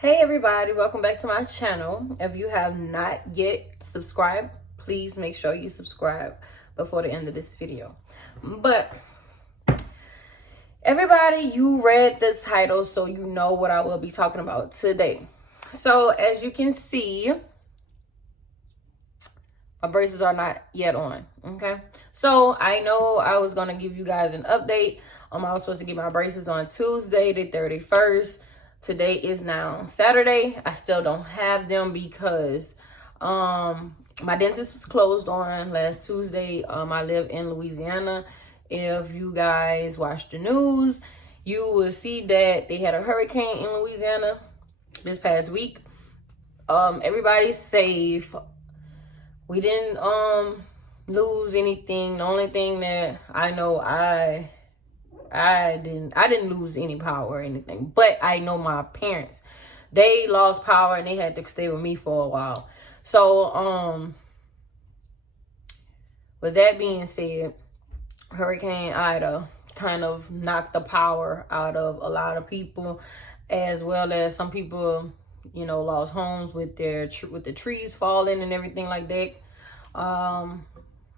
Hey everybody, welcome back to my channel. If you have not yet subscribed, please make sure you subscribe before the end of this video. But everybody, you read the title, so you know what I will be talking about today. So as you can see, my braces are not yet on, okay? So I know I was gonna give you guys an update. I was supposed to get my braces on Tuesday the 31st. Today is now Saturday. I still don't have them because my dentist was closed on last Tuesday. I live in Louisiana. If you guys watch the news, you will see that they had a hurricane in Louisiana this past week. Everybody's safe. We didn't lose anything. The only thing that I know, I didn't lose any power or anything, but I know my parents, they lost power and they had to stay with me for a while. So with that being said, Hurricane Ida kind of knocked the power out of a lot of people, as well as some people, you know, lost homes with the trees falling and everything like that.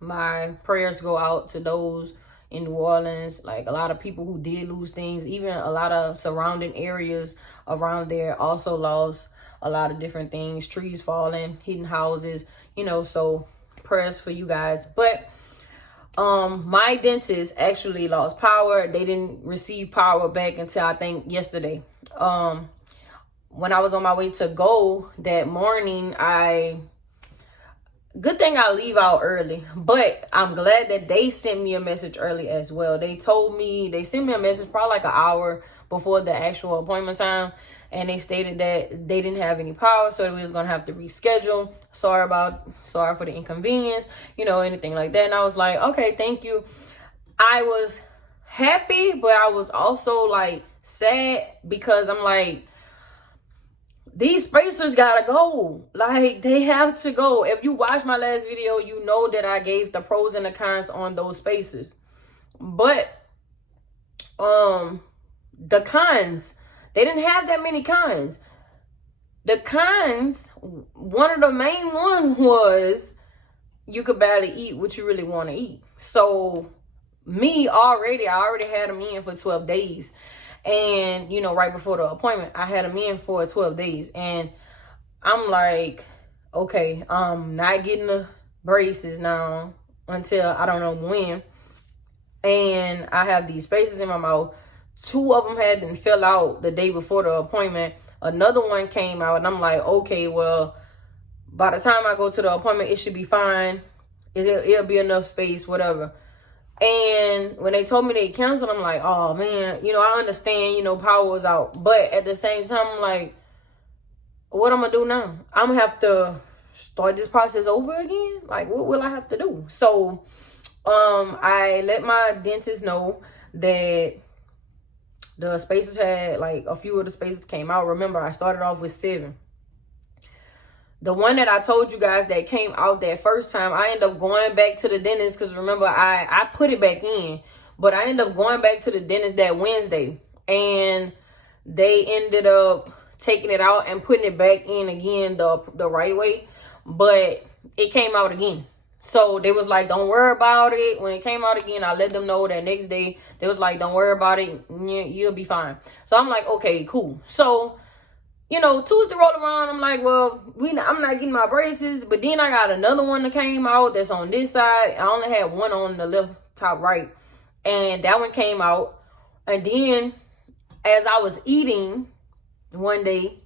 My prayers go out to those in New Orleans, like a lot of people who did lose things. Even a lot of surrounding areas around there also lost a lot of different things, trees falling, hidden houses, you know, so prayers for you guys. But my dentist actually lost power. They didn't receive power back until I think yesterday. When I was on my way to go that morning, good thing I leave out early, but I'm glad that they sent me a message early as well. They sent me a message probably like an hour before the actual appointment time, and they stated that they didn't have any power, so we was gonna have to reschedule. Sorry for the inconvenience, you know, anything like that. And I was like, okay, thank you. I was happy, but I was also like sad because I'm like, these spacers gotta go. Like, they have to go. If you watch my last video, you know that I gave the pros and the cons on those spacers. But the cons, they didn't have that many cons. The cons, one of the main ones was you could barely eat what you really want to eat. So I already had them in for 12 days. And, you know, right before the appointment, I had them in for 12 days. And I'm like, okay, I'm not getting the braces now until I don't know when. And I have these spaces in my mouth. 2 of them hadn't fell out the day before the appointment. Another one came out, and I'm like, okay, well, by the time I go to the appointment, it should be fine. It'll be enough space, whatever. And when they told me they canceled, I'm like, oh man, you know, I understand, you know, power was out. But at the same time, I'm like, what I'm gonna do now? I'm gonna have to start this process over again. Like, what will I have to do? So I let my dentist know that the spacers had, like, a few of the spacers came out. Remember, I started off with 7. The one that I told you guys that came out that first time, I ended up going back to the dentist because remember, I put it back in. But I ended up going back to the dentist that Wednesday. And they ended up taking it out and putting it back in again the right way. But it came out again. So they was like, don't worry about it. When it came out again, I let them know that next day. They was like, don't worry about it. You'll be fine. So I'm like, okay, cool. So, you know, Tuesday rolled around. I'm like, well, I'm not getting my braces. But then I got another one that came out that's on this side. I only had one on the left top right. And that one came out. And then as I was eating one day,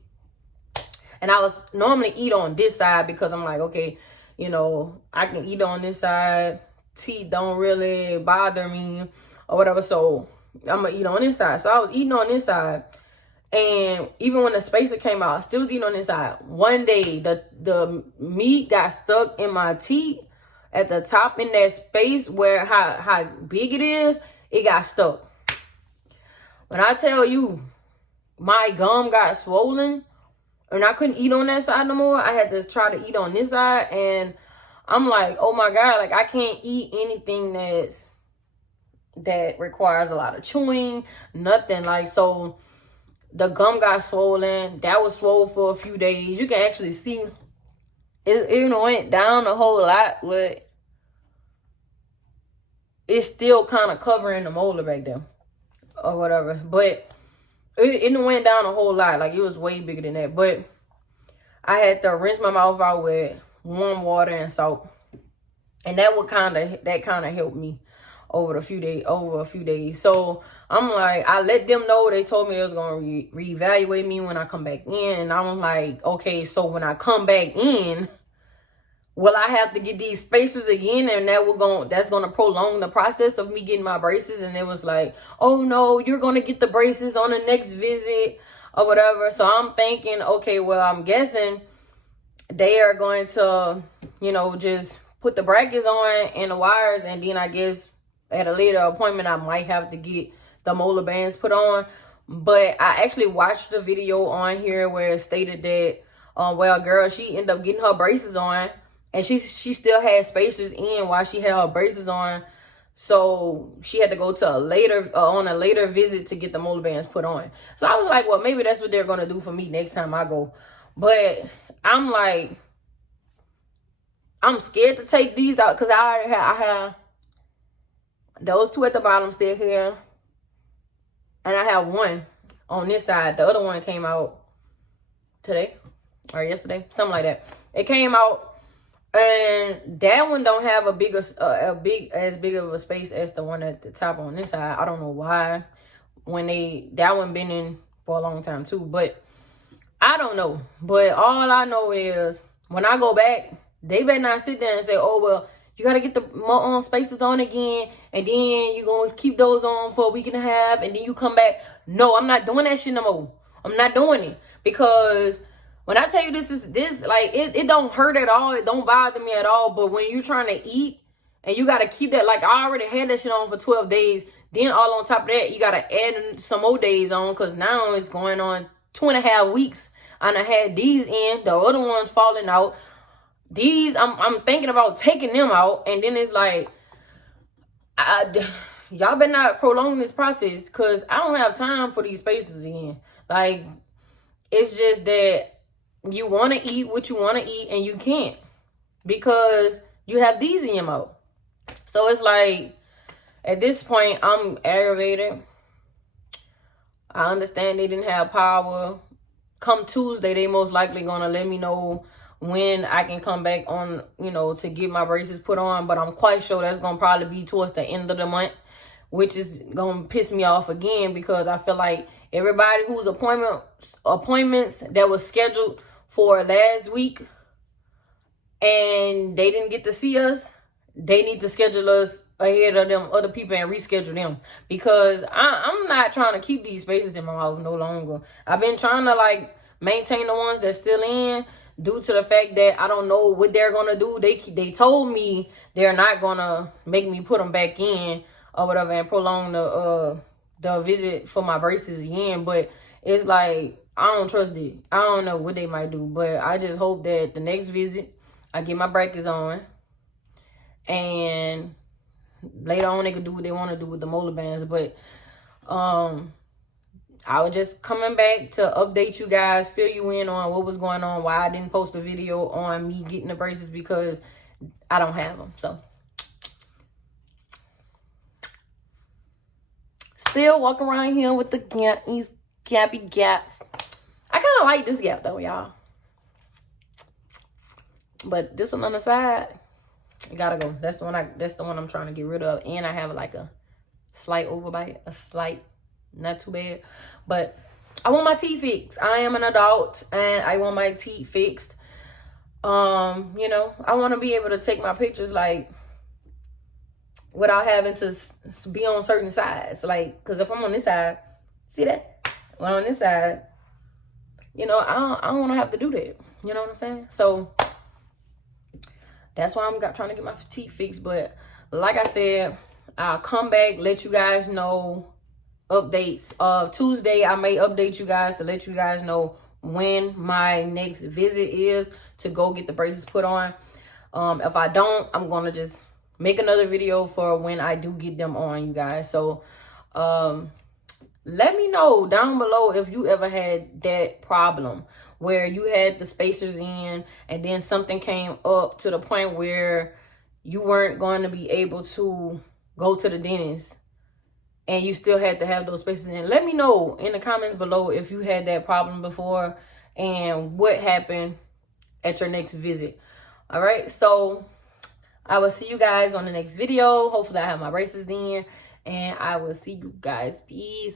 and I was normally eat on this side because I'm like, okay, you know, I can eat on this side. Teeth don't really bother me or whatever. So I'm going to eat on this side. So I was eating on this side. And even when the spacer came out, I still was eating on this side. One day, the meat got stuck in my teeth at the top in that space where how big it is, it got stuck. When I tell you, my gum got swollen and I couldn't eat on that side no more. I had to try to eat on this side. And I'm like, oh my God, like I can't eat anything that requires a lot of chewing, nothing. Like, so The gum got swollen. That was swollen for a few days. You can actually see it went down a whole lot, but it's still kind of covering the molar back there or whatever. But it went down a whole lot. Like, it was way bigger than that. But I had to rinse my mouth out with warm water and salt, and that kind of helped me over a few days. So I'm like, I let them know. They told me they was gonna reevaluate me when I come back in, and I'm like, okay, so when I come back in, will I have to get these spacers again? And that's gonna prolong the process of me getting my braces. And it was like, oh no, you're gonna get the braces on the next visit or whatever. So I'm thinking, okay, well, I'm guessing they are going to, just put the brackets on and the wires, and then I guess at a later appointment I might have to get the molar bands put on. But I actually watched the video on here where it stated that, well, girl, she ended up getting her braces on, and she still had spacers in while she had her braces on. So she had to go to on a later visit to get the molar bands put on. So I was like, well, maybe that's what they're going to do for me next time I go. But I'm like, I'm scared to take these out because I have those two at the bottom still here. And I have one on this side. The other one came out today or yesterday, something like that. It came out, and that one don't have as big of a space as the one at the top on this side. I don't know why. That one been in for a long time too, but I don't know. But all I know is when I go back, they better not sit there and say, oh, well, you got to get the spacers on again, and then you're going to keep those on for a week and a half, and then you come back. No, I'm not doing that shit no more. I'm not doing it. Because when I tell you this, like, it don't hurt at all. It don't bother me at all. But when you're trying to eat, and you got to keep that, like, I already had that shit on for 12 days. Then all on top of that, you got to add some more days on, because now it's going on 2.5 weeks. And I had these in. The other ones falling out. These, I'm thinking about taking them out, and then it's like, y'all better not prolong this process, because I don't have time for these spaces again. Like, it's just that you want to eat what you want to eat, and you can't, because you have these in your mouth. So it's like, at this point, I'm aggravated. I understand they didn't have power. Come Tuesday, they most likely gonna let me know when I can come back on, to get my braces put on. But I'm quite sure that's going to probably be towards the end of the month, which is going to piss me off again, because I feel like everybody whose appointments that was scheduled for last week and they didn't get to see us, they need to schedule us ahead of them other people and reschedule them, because I'm not trying to keep these spaces in my mouth no longer. I've been trying to, like, maintain the ones that's still in, due to the fact that I don't know what they're going to do. They told me they're not going to make me put them back in or whatever and prolong the visit for my braces again. But it's like, I don't trust it. I don't know what they might do. But I just hope that the next visit, I get my brackets on. And later on, they can do what they want to do with the molar bands. But I was just coming back to update you guys, fill you in on what was going on, why I didn't post a video on me getting the braces, because I don't have them. So, still walking around here with these gappy gaps. I kind of like this gap though, y'all. But this one on the side, it gotta go. That's the one I'm trying to get rid of. And I have like a slight overbite, not too bad. But I want my teeth fixed. I am an adult and I want my teeth fixed. I want to be able to take my pictures, like, without having to be on certain sides. Like, because if I'm on this side, see that? When I'm on this side, I don't want to have to do that. You know what I'm saying? So that's why I'm trying to get my teeth fixed. But like I said, I'll come back, let you guys know updates. Tuesday, I may update you guys to let you guys know when my next visit is to go get the braces put on. If I don't, I'm going to just make another video for when I do get them on, you guys. So, Let me know down below if you ever had that problem where you had the spacers in and then something came up to the point where you weren't going to be able to go to the dentist and you still had to have those spacers in. Let me know in the comments below if you had that problem before and what happened at your next visit. All right, so I will see you guys on the next video. Hopefully I have my braces in, and I will see you guys. Peace.